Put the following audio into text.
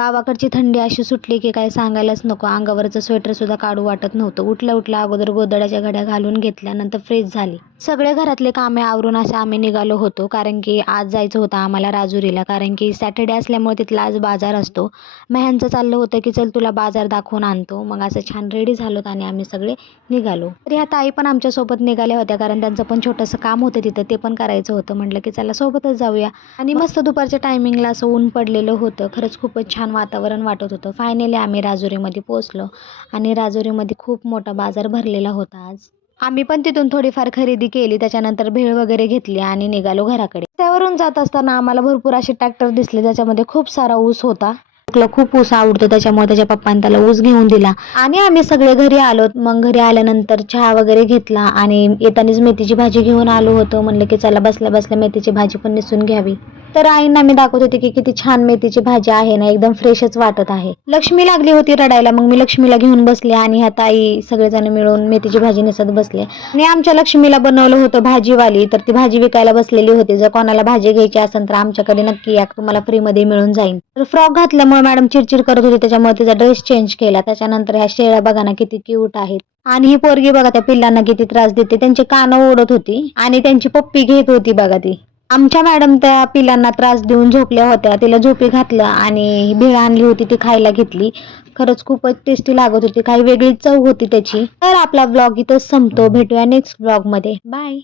गावाकडची थंडी अशी सुटली की काय सांगायलाच नको. अंगावरचं स्वेटर सुद्धा काढू वाटत नव्हतं. उठल्या उठल्या अगोदर गोधड्याच्या घड्या घालून घेतल्या, नंतर फ्रेश झाली. सगळे घरातले कामे आवरून असे आम्ही निघालो होतो, कारण की आज जायचं होतं आम्हाला राजुरीला, कारण की सॅटर्डे असल्यामुळे तिथला आज बाजार असतो. ह्यांचं चाललं होतं की चल तुला बाजार दाखवून आणतो. मग असं छान रेडी झालोत आणि आम्ही सगळे निघालो. तर ह्या ताई पण आमच्यासोबत निघाल्या होत्या, कारण त्यांचं पण छोटंसं काम होतं तिथं, ते पण करायचं होतं. म्हटलं की चला सोबतच जाऊया. आणि मस्त दुपारच्या टायमिंगला असं ऊन पडलेलं होतं. खरंच खूपच छान वातावरण वाटत होतं. फायनली आम्ही राजुरीमध्ये पोहोचलो आणि राजुरीमध्ये खूप मोठा बाजार भरलेला होता आज. आम्ही पण तिथून थोडीफार खरेदी केली, त्याच्यानंतर भेळ वगैरे घेतली आणि निघालो घराकडे. त्यावरून जात असताना आम्हाला भरपूर असे ट्रॅक्टर दिसले, ज्याच्यामध्ये खूप सारा ऊस होता. तुला खूप ऊस आवडतो, त्याच्यामुळे त्याच्या पप्पाने त्याला ऊस घेऊन दिला आणि आम्ही सगळे घरी आलो. मग घरी आल्यानंतर चहा वगैरे घेतला आणि येतानाच मेथीची भाजी घेऊन आलो होतो. म्हणलं की चला बसल्या बसल्या मेथीची भाजी पण निसून घ्यावी. तर आईंना मी दाखवत होते की किती छान मेथीची भाजी आहे ना, एकदम फ्रेशच वाटत आहे. लक्ष्मी लागली होती रडायला, मग मी लक्ष्मीला घेऊन बसले आणि ह्या ताई सगळेजण मिळून मेथीची भाजी निसत बसले. आणि आमच्या लक्ष्मीला बनवलं होतं भाजीवाली, तर ती भाजी विकायला बसलेली होती. जर कोणाला भाजी घ्यायची असेल तर आमच्याकडे नक्की या, तुम्हाला फ्रीमध्ये मिळून जाईल. तर फ्रॉक घातल्यामुळे मॅडम चिडचिड करत होती, त्याच्यामुळे तिचा ड्रेस चेंज केला. त्याच्यानंतर ह्या शेळ्या बघा ना किती क्यूट आहेत. आणि ही पोरगी बघा त्या पिल्लांना किती त्रास देते, त्यांचे कान ओढत होती आणि त्यांची पप्पी घेत होती बघा ती. आमच्या मॅडम त्या पिलांना त्रास देऊन झोपल्या होत्या. तिला झोपी घातलं आणि भेळ आणली होती ती खायला घेतली. खरंच खूपच टेस्टी लागत होती, काही वेगळी चव होती त्याची. तर आपला ब्लॉग इथंच संपतो. भेटूया नेक्स्ट ब्लॉग मध्ये. बाय.